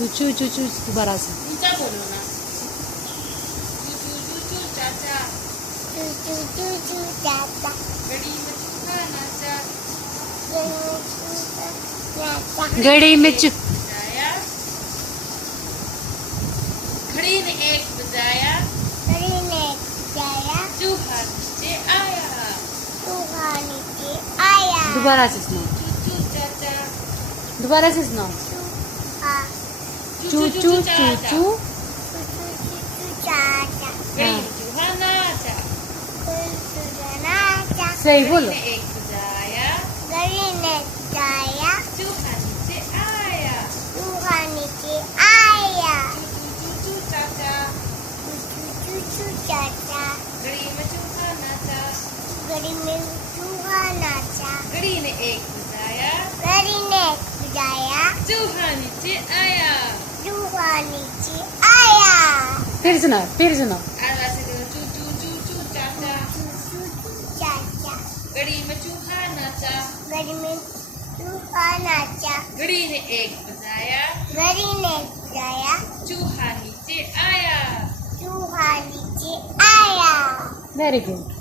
चू चू चू दोबारा से ऊंचा बोलो ना। चू चाचा। चाचा गड़ी में चूहा नाचा। गड़ी में चू बजाया। घड़ी ने एक बजाया। चूहा नीचे आया। दोबारा से सुनाओ, चू चाचा। दोबारा से सुनाओ। चू चू चू चू गड़ी में चूहा नाचा। सही बोलो। ने एक बजाया। चूहा नीचे आया। चू चाचा। गड़ी में चूहा नाचा। गड़ी ने एक बजाया। चूहा नीचे आया। फिर सुनाओ, फिर सुनाओ। आवाज़ से करो, चू चू चाचा। गड़ी में चूहा नाचा। गड़ी ने एक बजाया। चूहा नीचे आया। Very good.